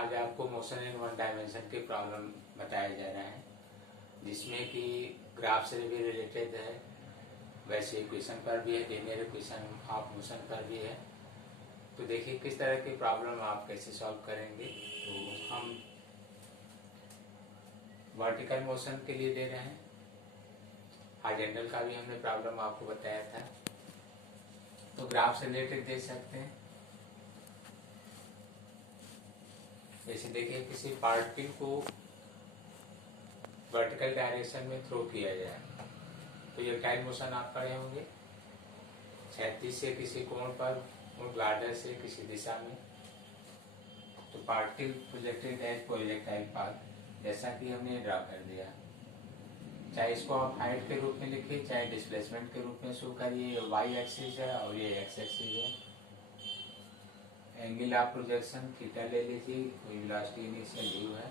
आज आपको motion in one dimension की प्रॉब्लम बताया जा रहा है, जिसमें कि ग्राफ से भी रिलेटेड है, वैसे इक्वेशन पर भी है, लीनियर इक्वेशन ऑफ मोशन पर भी है। तो देखिए किस तरह की प्रॉब्लम आप कैसे सॉल्व करेंगे। तो हम वर्टिकल मोशन के लिए दे रहे हैं, हॉरिजॉन्टल का भी हमने प्रॉब्लम आपको बताया था। तो ग्राफ से रिलेटेड दे सकते हैं। जैसे देखिए किसी पार्टिकल को वर्टिकल डायरेक्शन में थ्रो किया जाए, तो ये टाइम मोशन आप पढ़े होंगे, क्षैतिज से किसी कोण पर ऊर्ध्वाधर से किसी दिशा में। तो particle projected as projectile path, जैसा कि हमने ड्रा कर दिया। चाहे इसको आप हाइट के रूप में लिखिए, चाहे डिस्प्लेसमेंट के रूप में शो करिए। ये वाई एक्सिस है और ये एक्स एक्सिस है। एंगल ऑफ प्रोजेक्शन थीटा ले लीजिए, कोई वेलोसिटी इनिशियल यू है,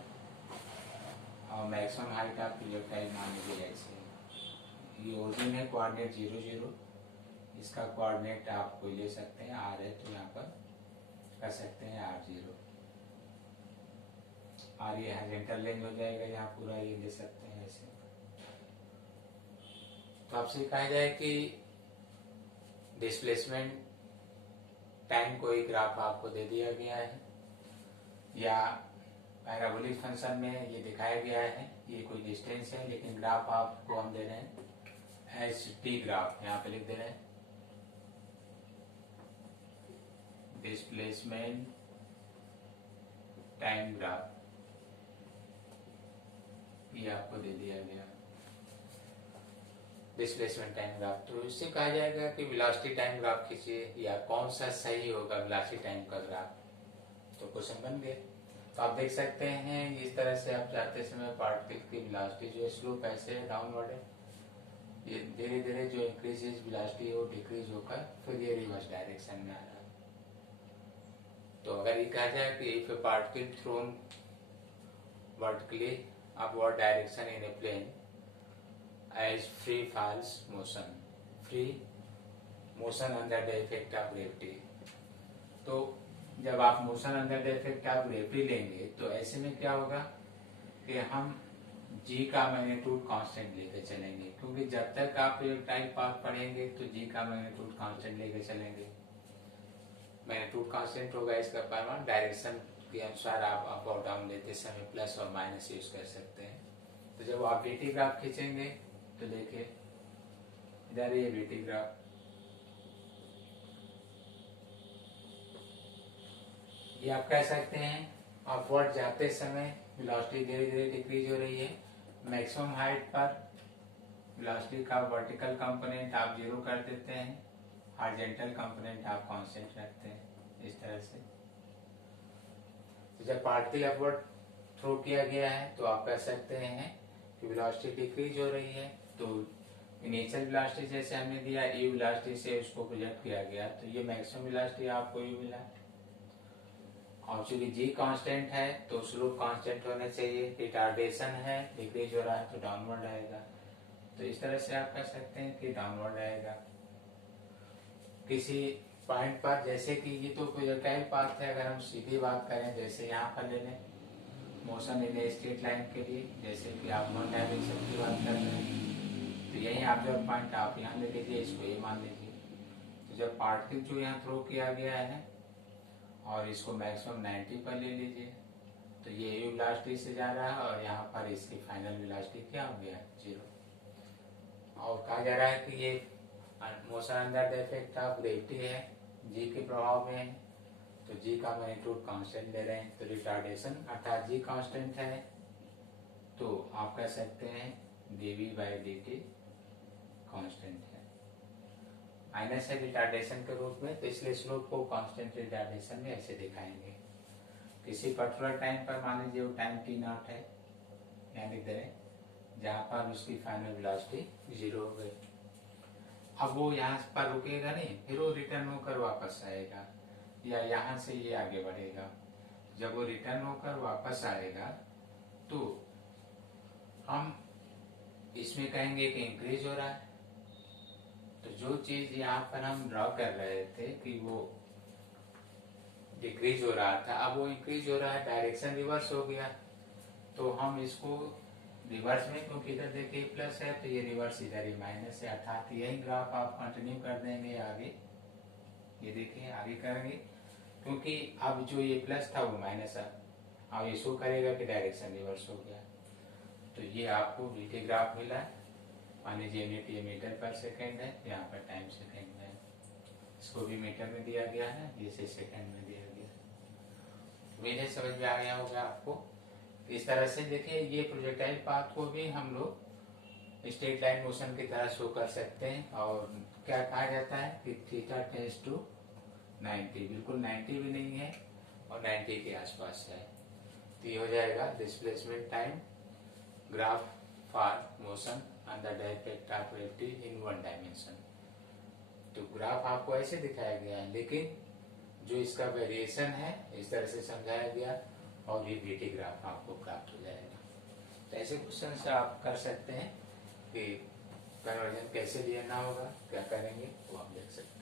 और मैक्सिमम हाइट ऑफ प्रोजेक्टाइल मान लीजिए एक्स है। ये ओरिजिन है कोऑर्डिनेट 0 0, इसका कोऑर्डिनेट आप कोई ले सकते हैं, आर है तो यहाँ पर कर सकते हैं R0, और ये हॉरिजॉन्टल लेंथ हो जाएगा, यहाँ पूरा ये ले सकते हैं ऐसे। तो आपसे कहा जाए कि डिस्प्लेसमेंट टाइम कोई ग्राफ आपको दे दिया गया है, या पैराबोलिक फंक्शन में ये दिखाया गया है, ये कोई डिस्टेंस है, लेकिन ग्राफ आपको हम दे रहे हैं एच टी ग्राफ, यहाँ पे लिख दे रहे हैं डिस्प्लेसमेंट टाइम ग्राफ, ये आपको दे दिया गया डिस्प्लेसमेंट टाइम ग्राफ। तो इससे कहा जाएगा कि वेलोसिटी टाइम ग्राफ खींचिए, या कौन सा सही होगा वेलोसिटी टाइम का ग्राफ। तो क्वेश्चन बन गए। तो आप देख सकते हैं इस तरह से आप जाते समय पार्टिकल की वेलोसिटी जो है स्लोप ऐसे डाउनवर्ड है, ये धीरे धीरे जो इंक्रीजेज वेलोसिटी वो डिक्रीज होकर फिर ये रिवर्स डायरेक्शन में आ रहा है। तो अगर ये कहा जाए कि if a particle thrown vertically upward direction in a plane as free falls motion, free motion under the effect of gravity। तो जब आप motion under the effect of gravity लेंगे तो ऐसे में क्या होगा कि हम जी का मैग्नीट्यूड कांस्टेंट लेके चलेंगे, क्योंकि जब तक आप प्रोजेक्टाइल पाथ पढ़ेंगे तो जी का मैग्नीट्यूड कांस्टेंट लेके चलेंगे। मैग्नीट्यूड कांस्टेंट होगा, इसका परिमाण डायरेक्शन के अनुसार आप अप और डाउन लेते समय प्लस और माइनस यूज कर सकते हैं। तो जब आप बीटी ग्राफ खींचेंगे तो देखिए इधर ये बीटी ग्राफ, ये आप कह सकते हैं अपवर्ड जाते समय वेलोसिटी धीरे धीरे डिक्रीज हो रही है। मैक्सिमम हाइट पर वेलोसिटी का वर्टिकल कंपोनेंट आप 0 कर देते हैं, हॉरिजॉन्टल कंपोनेंट आप कांस्टेंट रखते हैं, इस तरह से। तो जब पार्टिकल अपवर्ड थ्रो किया गया है तो आप कह सकते हैं कि वेलोसिटी डिक्रीज हो रही है। तो इनिशियल वेलोसिटी जैसे हमने दिया यू वेलोसिटी से उसको प्रोजेक्ट किया गया, तो ये मैक्सिमम वेलोसिटी आपको यू मिला। और चूंकि जी कांस्टेंट है तो स्लोप कांस्टेंट होने चाहिए, रिटार्डेशन है डिक्रीज हो रहा है तो डाउनवर्ड आएगा। तो इस तरह से आप कह सकते हैं कि डाउनवर्ड आएगा। किसी पॉइंट पर, जैसे कि ये तो प्रोजेक्टाइल पाथ है, अगर हम सीधी बात करें जैसे यहाँ पर ले लें motion in a straight line के लिए, जैसे कि आप वन डायरेक्शन की बात कर रहे हैं, तो यही आप जो पॉइंट आप यहाँ ले लीजिए, इसको ये मान लीजिए। तो जब पार्टिकल जो यहाँ थ्रो किया गया है और इसको मैक्सिमम 90 पर ले लीजिए, तो ये यू वेलोसिटी से जा रहा है और यहाँ पर इसकी फाइनल वेलोसिटी क्या हो गया 0। और कहा जा रहा है कि ये motion under the effect of gravity है, जी के प्रभाव में है, तो जी का मैग्नीट्यूड कांस्टेंट ले रहे हैं। तो रिटार्डेशन अर्थात जी कांस्टेंट है, तो आप कह सकते हैं dv बाई dt कांस्टेंट है। माइनस है रिटार्डेशन के रूप में, तो इसलिए स्लोप को कांस्टेंट रिटार्डेशन में ऐसे दिखाएंगे। किसी पर्टिकुलर टाइम पर मान लीजिए वो टाइम t नॉट है, यहाँ लिख दे, जहाँ पर उसकी फाइनल वेलोसिटी 0 हो गई। अब वो यहाँ पर रुकेगा नहीं, फिर वो रिटर्न होकर वापस आएगा, या यहाँ से ये आगे बढ़ेगा। जब वो रिटर्न होकर वापस आएगा तो हम इसमें कहेंगे कि इंक्रीज हो रहा है। तो जो चीज यहाँ पर हम ड्रॉ कर रहे थे कि वो डिक्रीज हो रहा था, अब वो इंक्रीज हो रहा है, डायरेक्शन रिवर्स हो गया। तो हम इसको रिवर्स में, क्योंकि इधर देखिए प्लस है तो ये रिवर्स इधर ही माइनस है, अर्थात यही ग्राफ आप कंटिन्यू कर देंगे आगे। ये देखिए आगे करेंगे, क्योंकि अब जो ये प्लस था वो माइनस है, अब ये शो करेगा कि डायरेक्शन रिवर्स हो गया। तो ये आपको वीटी ग्राफ मिला। मान लीजिए यूनिट ये मीटर पर सेकेंड है, यहाँ पर टाइम सेकेंड है, इसको भी मीटर में दिया गया है, इसे सेकेंड में दिया गया। उम्मीद है समझ में आ गया होगा आपको। इस तरह से देखिए ये प्रोजेक्टाइल पाथ को भी हम लोग स्ट्रेट लाइन मोशन की तरह शो कर सकते हैं। और क्या कहा जाता है कि थीटा टेंड्स टू 90, बिल्कुल 90 भी नहीं है और 90 के आसपास है। तो ये हो जाएगा displacement time graph for motion under the effect of gravity in one dimension. तो ग्राफ आपको ऐसे दिखाया गया है, लेकिन जो इसका वेरिएशन है इस तरह से समझाया गया और ये वीटी ग्राफ आपको प्राप्त हो जाएगा। तो ऐसे क्वेश्चन से आप कर सकते हैं कि कन्वर्जन कैसे लेना होगा, क्या करेंगे वो आप देख सकते हैं।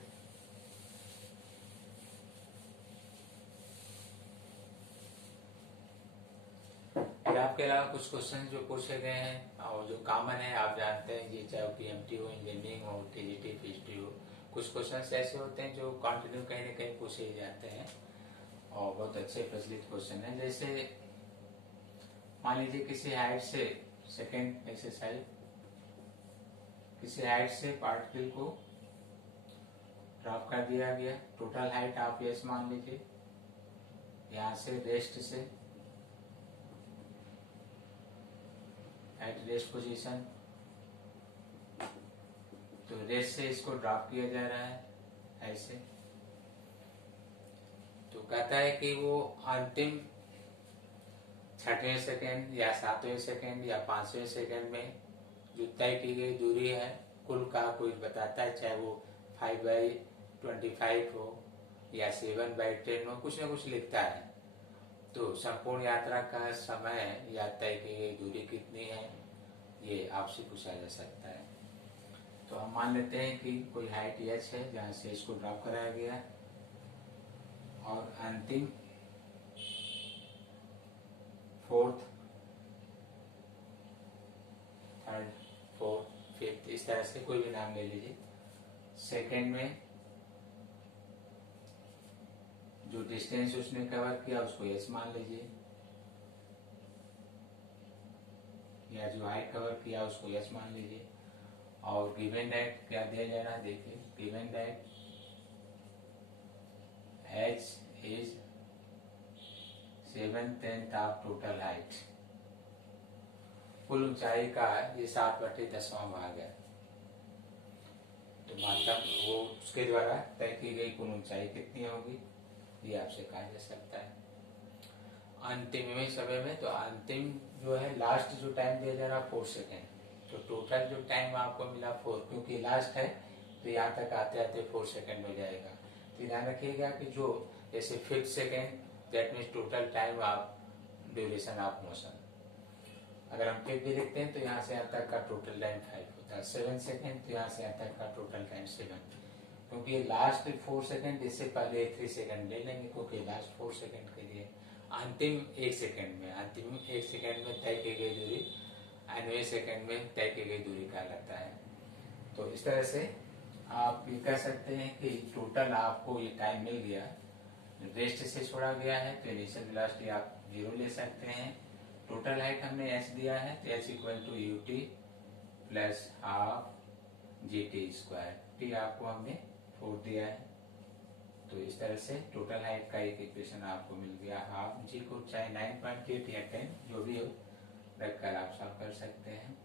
ग्राफ के अलावा कुछ क्वेश्चन जो पूछे गए हैं और जो कॉमन है, आप जानते हैं, ये चाहे पीएमटी हो, इंजीनियरिंग हो, टीजीटी, पीएचडी हो, कुछ क्वेश्चन ऐसे होते हैं जो कंटिन्यू कहीं ना कहीं पूछे जाते हैं और बहुत अच्छे प्रचलित क्वेश्चन है। जैसे मान लीजिए किसी हाइट से, सेकेंड एक्सरसाइज, किसी हाइट से पार्टिकल को ड्रॉप कर दिया गया, टोटल हाइट आप यस मान लीजिए, यहाँ से रेस्ट से एट रेस्ट पोजीशन, तो रेस्ट से इसको ड्रॉप किया जा रहा है ऐसे। तो कहता है कि वो अंतिम 6वें सेकेंड या 7वें सेकेंड या 5वें सेकेंड में जो तय की गई दूरी है कुल का कोई बताता है, चाहे वो 5/25 हो या 7/10 हो, कुछ ना कुछ लिखता है। तो संपूर्ण यात्रा का समय या तय की गई दूरी कितनी है, ये आपसे पूछा जा सकता है। तो हम मान लेते हैं कि कोई हाइट एच है जहाँ से इसको ड्रॉप कराया गया है और अंतिम 4th, 3rd, 4th, 5th, इस तरह से कोई भी नाम ले लीजिए। सेकेंड में जो डिस्टेंस उसने कवर किया उसको एच मान लीजिए, या जो हाइट कवर किया उसको एच मान लीजिए। और गिवन दैट क्या दिया जा रहा है, देखिए given that h is 7/10 of total height, कुल ऊंचाई का ये 7/10 भाग है। तो मतलब वो उसके द्वारा तय की गई कुल ऊंचाई कितनी होगी, ये आपसे कहा जा सकता है। अंतिम समय में, तो अंतिम जो है लास्ट जो टाइम दिया जा रहा है 4 सेकेंड, तो टोटल जो टाइम आपको मिला 4, क्योंकि लास्ट है तो यहाँ तक आते आते 4 सेकेंड हो जाएगा। तो ध्यान रखिएगा कि जो जैसे 5th second, that means total time of duration of motion. अगर हम 5 भी लिखते हैं तो यहाँ से यहाँ तक का टोटल टाइम 5 होता है। 7 सेकेंड, तो यहाँ से यहाँ तक का टोटल टाइम 7, क्योंकि लास्ट 4 सेकेंड, इससे पहले 3 सेकेंड ले लेंगे, क्योंकि लास्ट 4 सेकेंड के लिए अंतिम 1 सेकेंड में, अंतिम 1 सेकेंड में तय की गई दूरी 9वें सेकेंड में तय की गई दूरी का लगता है। तो इस तरह से आप ये कह सकते हैं कि टोटल आपको ये टाइम मिल गया, रेस्ट से छोड़ा गया है तो इनिशियल वेलोसिटी आप 0 ले सकते हैं। टोटल हाइट हमने h दिया है, तो h equal to ut plus half gt², t आपको हमने 4 दिया है। तो इस तरह से टोटल हाइट का एक इक्वेशन आपको मिल गया। हाफ जी को चाहे 9.8 या 10 जो भी हो रखकर आप सॉल्व कर सकते हैं।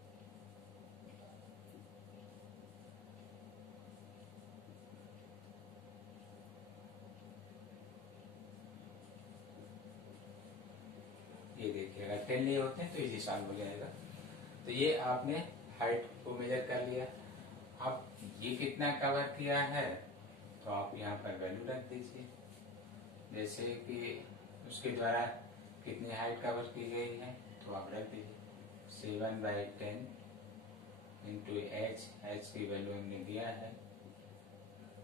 ये देखिए अगर 10 लिए होते हैं तो इजी सॉल्व हो जाएगा। तो ये आपने हाइट को मेजर कर लिया। अब ये कितना कवर किया है तो आप यहाँ पर वैल्यू रख दीजिए, जैसे कि उसके द्वारा कितनी हाइट कवर की गई है तो आप रख दीजिए 7/10 इंटू एच की वैल्यू हमने दिया है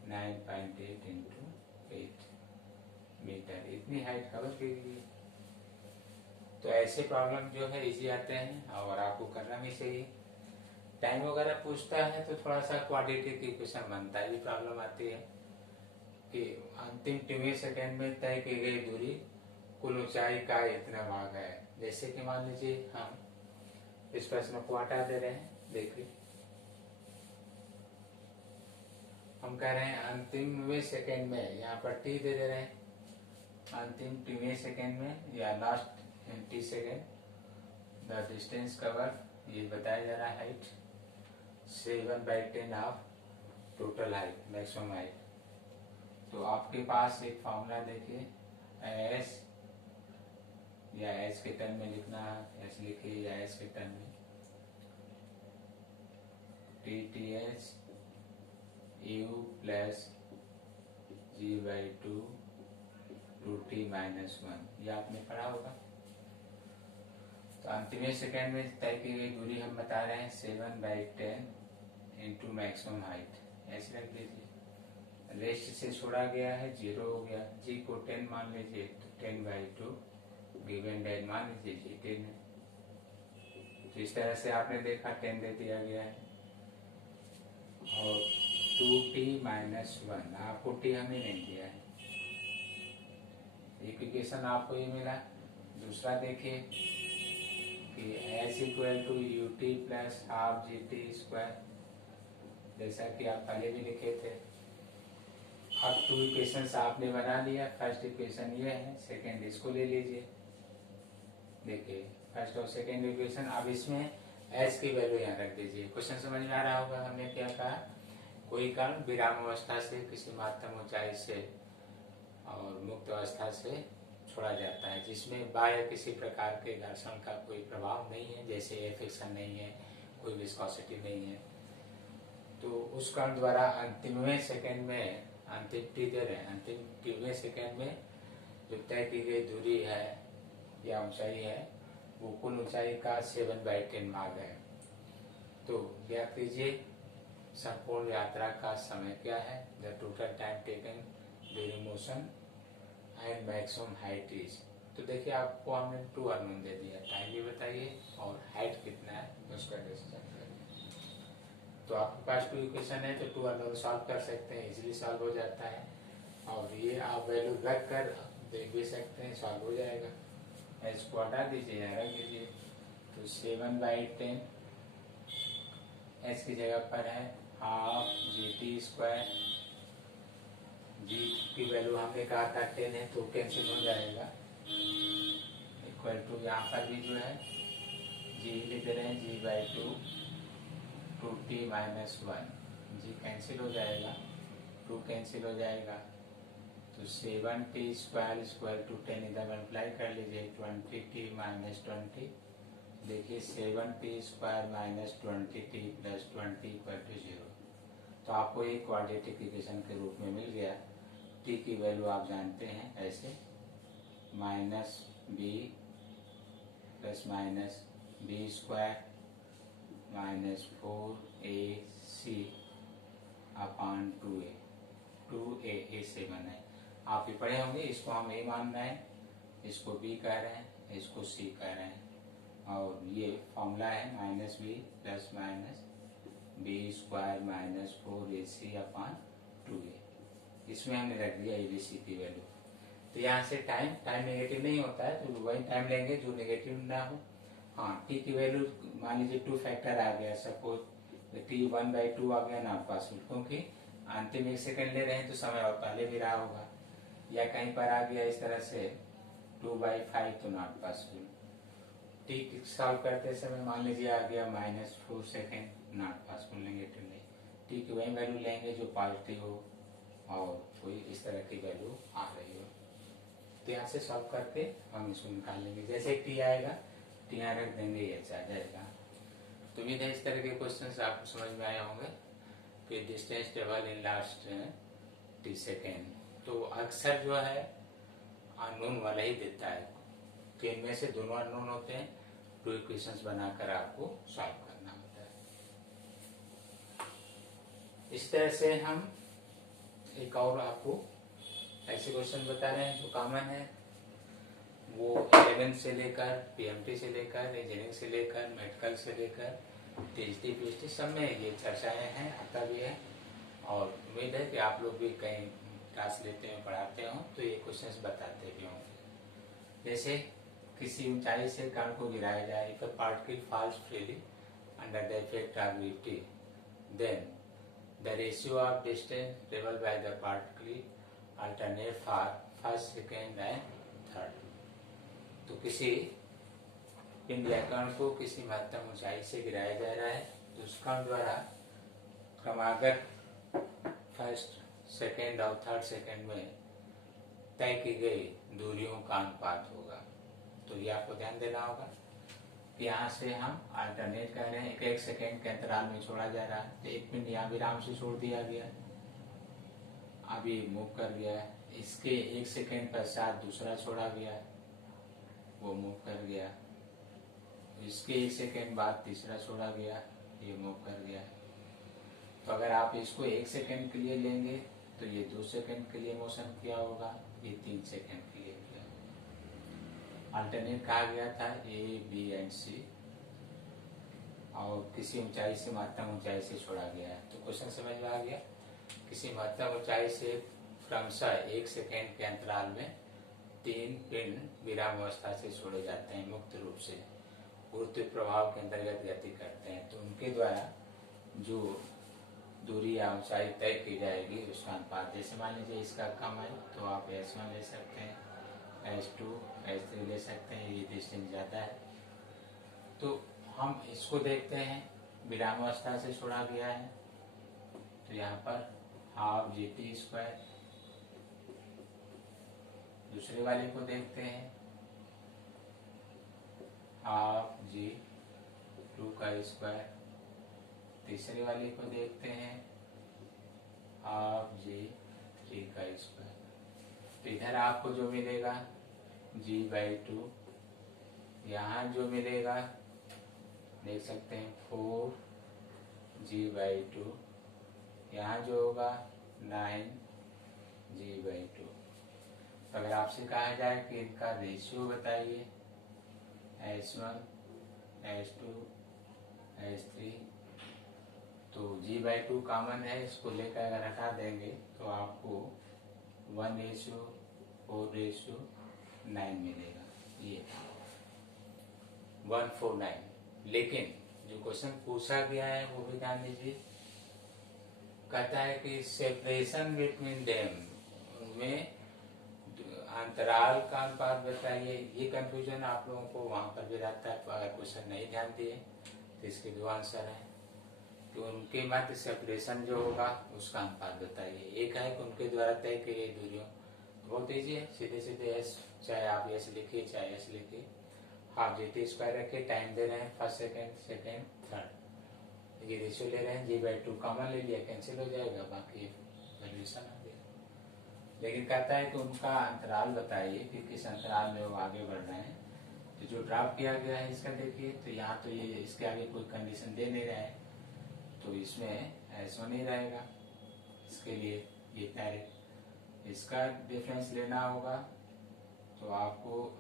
9.8 इंटू 8, मीटर, इतनी हाइट कवर की गई है। तो ऐसे प्रॉब्लम जो है इजी आते हैं और आपको करना भी चाहिए। टाइम वगैरह पूछता है तो थोड़ा सा क्वाड्रेटिक इक्वेशन बनता है। ये प्रॉब्लम आती है कि अंतिम 2 सेकेंड में तय की गई दूरी कुल ऊंचाई का इतना भाग है। जैसे कि मान लीजिए हम इस प्रश्न को हटा दे रहे हैं। देखिए हम कह रहे हैं अंतिम सेकेंड में, यहाँ पर टी दे रहे हैं, अंतिम 2 सेकेंड में या last 20 second the distance cover, ये बताया जा रहा है height 7/10 of total height, maximum height. तो आपके पास एक फॉर्मूला देखिए, एस या एस के टर्म में लिखना है, एस लिखिए या एस के टर्म में, TTH U plus G/2 2T - 1, ये आपने पढ़ा होगा। तो अंतिम सेकेंड में तय की गई दूरी हम बता रहे हैं 7/10 इंटू मैक्सिमम हाइट, ऐसे रख लीजिए। रेस्ट से छोड़ा गया है, 0 हो गया। जी को 10 मान लीजिए तो 10/2 गिवन डेट मान लीजिए जी 10 है। तो इस तरह से आपने देखा 10 दे दिया गया है और 2T - 1, आपको टी हमें नहीं दिया है। इक्वेशन आपको ये मिला। दूसरा देखिए कि S = UT plus half GT², जैसा कि आप पहले भी लिखे थे। अब 2 इक्वेशंस आपने बना लिया। फर्स्ट इक्वेशन ये है, सेकंड इसको ले लीजिए। देखिए फर्स्ट और सेकंड इक्वेशन, अब इसमें S की वैल्यू यहाँ रख दीजिए। क्वेश्चन समझ में आ रहा होगा। हमने क्या कहा, कोई कण विराम अवस्था से किसी महत्तम ऊंचाई से और मुक्त अवस्था से छोड़ा जाता है, जिसमें बाह्य किसी प्रकार के घर्षण का कोई प्रभाव नहीं है, जैसे फ्रिक्शन नहीं है, कोई विस्कोसिटी नहीं है। तो उस कण द्वारा अंतिमवें सेकेंड में, अंतिम टी दे रहे हैं, अंतिम 2वें सेकेंड में जो तय की गई दूरी है या ऊंचाई है, वो कुल ऊंचाई का 7/10 भाग है। तो ज्ञात कीजिए संपूर्ण यात्रा का समय क्या है, the total time taken during motion and maximum height is. तो देखिए आपको हमने 2 अननोन दे दिया, टाइम भी बताइए और हाइट कितना है उसका डिसीजन करिए। तो आपके पास 2 इक्वेशन है तो 2 अननोन सॉल्व कर सकते हैं, इजीली सॉल्व हो जाता है। और ये आप वैल्यू रख कर देख भी सकते हैं, सॉल्व हो जाएगा। एस को हटा दीजिए, रख दीजिए। तो 7/10 एस की जगह पर है हाफ GT², जी की वैल्यू हमने कहा था 10 है तो कैंसिल हो जाएगा, इक्वल टू यहाँ पर भी जो है जी लिख रहे हैं G/2 2T - 1, जी कैंसिल हो जाएगा, 2 कैंसिल हो जाएगा। तो 7T² = 10, इधर मल्टीप्लाई कर लीजिए, 20T - 20। देखिए 7T² - 20T + 20 = 0। तो आपको एक क्वाड्रेटिक इक्वेशन के रूप में मिल गया। टी की वैल्यू आप जानते हैं ऐसे -b + -b² -4ac/2a, 2a a7 है। आप ये पढ़े होंगे, इसको हम a मान रहे हैं, इसको b कह रहे हैं, इसको c कह रहे हैं। और ये फॉर्मूला है -b + -b² -4ac/2a। इसमें हमने रख दिया ABC की वैल्यू। तो यहाँ से टाइम नेगेटिव नहीं होता है, तो वही टाइम लेंगे जो नेगेटिव ना हो। हाँ, टी की वैल्यू मान लीजिए 2 फैक्टर आ गया, सपोज T 1/2 आ गया, नॉट पॉसिबल, क्योंकि अंतिम 1 सेकेंड ले रहे हैं तो समय और पहले भी रहा होगा। या कहीं पर आ गया इस तरह से 2/5, तो नॉट पॉसिबल। टी सॉल्व करते समय मान लीजिए आ गया -4 सेकेंड, नॉट पॉसिबल, नेगेटिव नहीं। टी की वही वैल्यू लेंगे जो पॉजिटिव हो और कोई इस तरह की वैल्यू आ रही हो। तो यहाँ से सॉल्व करके हम इसको निकाल लेंगे। जैसे टी आएगा, टी यहाँ रख देंगे, ये आ जाएगा। तो उम्मीद है इस तरह के क्वेश्चंस आपको समझ में आए होंगे कि distance travel in last t second. तो अक्सर जो है अननोन वाला ही देता है, तो इनमें से दोनों अननोन होते हैं, 2 इक्वेशंस बनाकर आपको सॉल्व करना होता है। इस तरह से हम एक और आपको ऐसे क्वेश्चन बता रहे हैं जो कॉमन है, वो 11 से लेकर पीएमटी से लेकर इंजीनियरिंग से लेकर मेडिकल से लेकर पीएचडी पीएचडी सब में ये चर्चाएं हैं, आता भी है। और उम्मीद है कि आप लोग भी कहीं क्लास लेते हैं पढ़ाते हो तो ये क्वेश्चंस बताते भी होंगे। जैसे किसी ऊंचाई से कण को गिराया जाए, if a particle falls freely under the effect of gravity, then the ratio of distance travelled by the particle alternate for first, second and third. तो किसी पिंड या कण को किसी महत्तम ऊंचाई से गिराया जा रहा है तो उस कण द्वारा क्रमागत फर्स्ट, सेकेंड और थर्ड सेकेंड में तय की गई दूरियों का अनुपात होगा। तो ये आपको ध्यान देना होगा कि यहाँ से हम अल्टरनेट कह रहे हैं, एक एक सेकेंड के अंतराल में छोड़ा जा रहा है। तो एक पिंड यहाँ विराम से छोड़ दिया गया, अभी मूव कर गया है। इसके एक सेकेंड पश्चात दूसरा छोड़ा गया, वो मूव कर गया। इसके एक सेकेंड बाद तीसरा छोड़ा गया, ये मूव कर गया। तो अगर आप इसको एक सेकेंड के लिए लेंगे तो ये 2 सेकेंड के लिए मोशन किया होगा, ये 3 सेकेंड के लिए किया। अल्टरनेट कहा गया था ए, बी एंड सी, और किसी ऊंचाई से महत्तम ऊंचाई से छोड़ा गया है। तो क्वेश्चन समझ में आ गया। किसी महत्तम ऊंचाई से क्रमशः 1 सेकेंड के अंतराल में 3 पिंड विराम अवस्था से छोड़े जाते हैं, मुक्त रूप से गुरुत्व प्रभाव के अंतर्गत गति करते हैं। तो उनके द्वारा जो दूरी या ऊंचाई तय की जाएगी उसका अनुपात, जैसे मान लीजिए इसका कम है तो आप S1 ले सकते हैं, S2, S3 ले सकते हैं, ये डिस्टेंस ज़्यादा है। तो हम इसको देखते हैं, विराम अवस्था से छोड़ा गया है तो यहाँ पर हाफ GT²। दूसरे वाले को देखते हैं, हाफ G2²। तीसरे वाले को देखते हैं, हाफ G3²। तो इधर आपको जो मिलेगा G/2, यहाँ जो मिलेगा देख सकते हैं 4G/2, यहाँ जो होगा 9G/2। तो अगर आपसे कहा जाए कि इनका रेशियो बताइए, S1, S2, S3, तो G/2 कॉमन है, इसको लेकर अगर हटा देंगे तो आपको 1:4:9 मिलेगा, ये 1:4:9। लेकिन जो क्वेश्चन पूछा गया है वो भी ध्यान दीजिए, कहता है कि सेपरेशन बिटवीन देम में अंतराल का अनुपात बताइए। ये कंफ्यूजन आप लोगों को वहां पर भी रहता है, तो अगर क्वेश्चन नहीं ध्यान दिए तो इसके 2 आंसर हैं कि उनके मध्य सेपरेशन जो होगा उसका अनुपात बताइए। एक है कि उनके द्वारा तय की गई दूरियों, बहुत ईजी है, सीधे सीधे एस, चाहे आप एस लिखिए चाहे एस लिखिए, हाफ GT² रखिए, टाइम दे रहे हैं फर्स्ट, सेकेंड, सेकेंड, थर्ड, ये रेशियो ले रहे हैं, G/2 कॉमन ले लिया, कैंसिल हो जाएगा, बाकी वैल्यूएशन आ गया। लेकिन कहता है कि उनका अंतराल बताइए कि किस अंतराल में वो आगे बढ़ रहे हैं। तो जो ड्राफ्ट किया गया है इसका देखिए, तो यहाँ तो ये इसके आगे कोई कंडीशन दे नहीं रहा है, तो इसमें S1 ही रहेगा, इसके लिए ये डायरेक्ट इसका डिफरेंस लेना होगा। तो आपको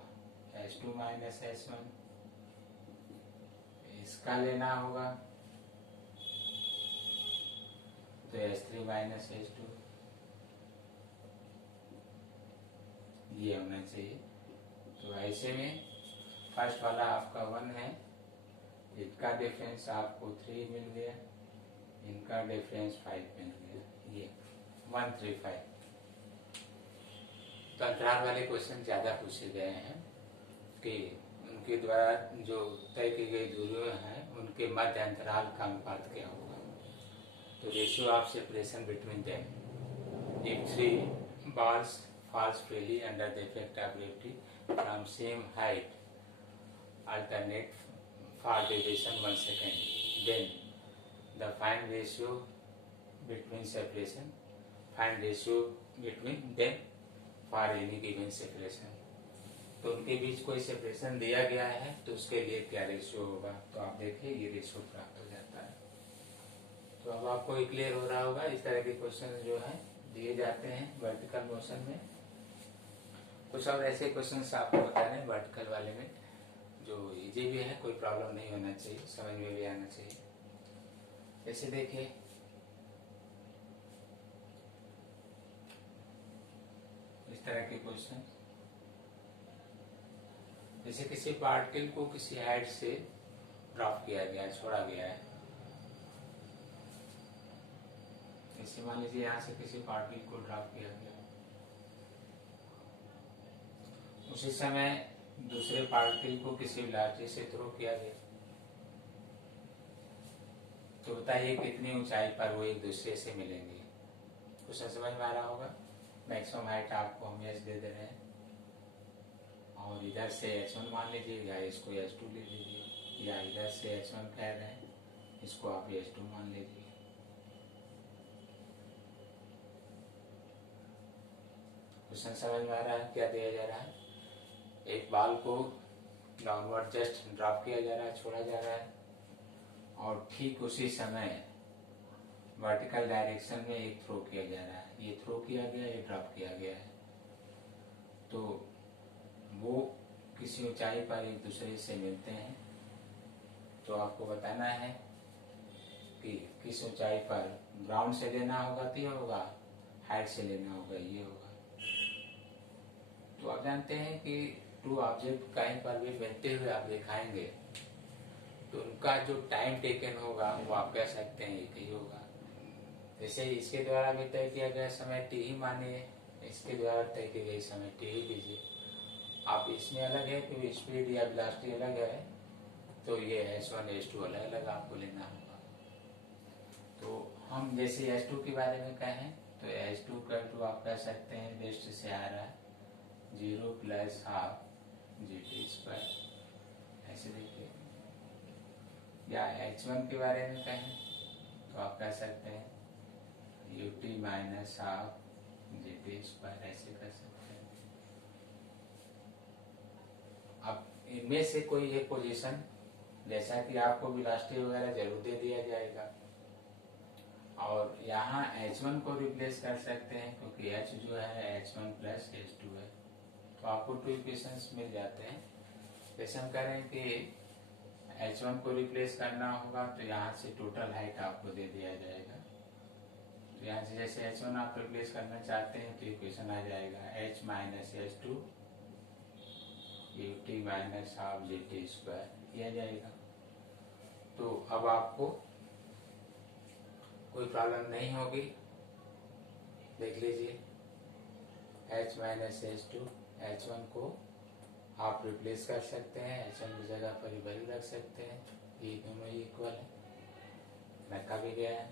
S2 - S1 इसका लेना होगा, तो S3 - S2 ये होना चाहिए। तो ऐसे में फर्स्ट वाला आपका 1 है, इसका डिफरेंस आपको 3 मिल गया, इनका डिफरेंस 5 मिल गया, ये 135। तो अंतराल वाले क्वेश्चन ज्यादा पूछे गए हैं कि उनके द्वारा जो तय की गई दूरियां हैं उनके मध्य अंतराल का अनुपात क्या होगा। तो ratio of separation between them, if 3 balls falls freely under the effect of gravity from same height alternate for duration 1 second, then the find ratio between separation, find ratio between them for any given separation। तो उनके बीच कोई separation दिया गया है तो उसके लिए क्या रेशियो होगा। तो आप देखिए ये रेशियो प्राप्त हो जाता है। तो अब आपको क्लियर हो रहा होगा, इस तरह के क्वेश्चन जो है दिए जाते हैं वर्टिकल मोशन में। कुछ और ऐसे क्वेश्चन आपको बता रहे हैं वर्टिकल वाले में, जो इजी भी है, कोई प्रॉब्लम नहीं होना चाहिए, समझ में भी आना चाहिए। जैसे देखिए इस तरह के क्वेश्चन, जैसे किसी पार्टिकल को किसी हाइट से ड्रॉप किया गया है, छोड़ा गया है। जैसे मान लीजिए यहाँ से किसी पार्टिकल को ड्रॉप किया गया, उसी समय दूसरे पार्टिकल को किसी वेलोसिटी से थ्रो किया गया, तो बताइए कितनी ऊंचाई पर वो एक दूसरे से मिलेंगे। कुछ समझ में आ रहा होगा। मैक्सिमम हाइट आपको हम एच दे रहे हैं, और इधर से h1 मान लीजिए, या इसको h2 ले लीजिए, या इधर से h1 कह रहे हैं, इसको आप h2 मान लीजिए। क्वेश्चन समझ में आ रहा है क्या दिया जा रहा है। एक बाल को डाउनवर्ड जस्ट ड्रॉप किया जा रहा है, छोड़ा जा रहा है, और ठीक उसी समय वर्टिकल डायरेक्शन में एक थ्रो किया जा रहा है। ये थ्रो किया गया, ये ड्रॉप किया गया है, तो वो किसी ऊंचाई पर एक दूसरे से मिलते हैं। तो आपको बताना है कि किस ऊंचाई पर, ग्राउंड से लेना होगा तो ये होगा, हाइट से लेना होगा ये होगा। तो आप जानते हैं कि टू ऑब्जेक्ट कहीं पर भी मिलते हुए आप दिखाएंगे तो उनका जो टाइम टेकन होगा वो आप कह सकते हैं एक ही होगा। जैसे इसके द्वारा भी तय किया गया समय टी ही मानिए, इसके द्वारा तय किया गया समय टी ही लीजिए। आप इसमें अलग है क्योंकि स्पीड या वेलोसिटी अलग है, तो ये h1 h2 अलग अलग आपको लेना होगा। तो हम जैसे h2 के बारे में कहें तो h2 का टू आप कह सकते हैं, बेस्ट से आ रहा है 0 + हाफ GT², ऐसे देखिए। या h1 के बारे में कहें तो आप कह सकते हैं UT - हाफ GT², ऐसे कर सकते हैं। अब इनमें से कोई एक पोजीशन, जैसा कि आपको वेलोसिटी वगैरह जरूर दे दिया जाएगा, और यहाँ h1 को रिप्लेस कर सकते हैं क्योंकि h जो है h1 + h2 है, तो आपको टू इक्वेशंस मिल जाते हैं। जैसे हम कह रहे हैं कि h1 को रिप्लेस करना होगा तो यहाँ से टोटल हाइट आपको दे दिया जाएगा। तो यहाँ से जैसे h1 आप रिप्लेस करना चाहते हैं तो इक्वेशन आ जाएगा h - h2 UT - half GT² किया जाएगा। तो अब आपको कोई प्रॉब्लम नहीं होगी। देख लीजिए h - h2, h1 को आप रिप्लेस कर सकते हैं, h1 की जगह पर वही रख सकते हैं, ये दोनों ही इक्वल है, रखा भी गया है।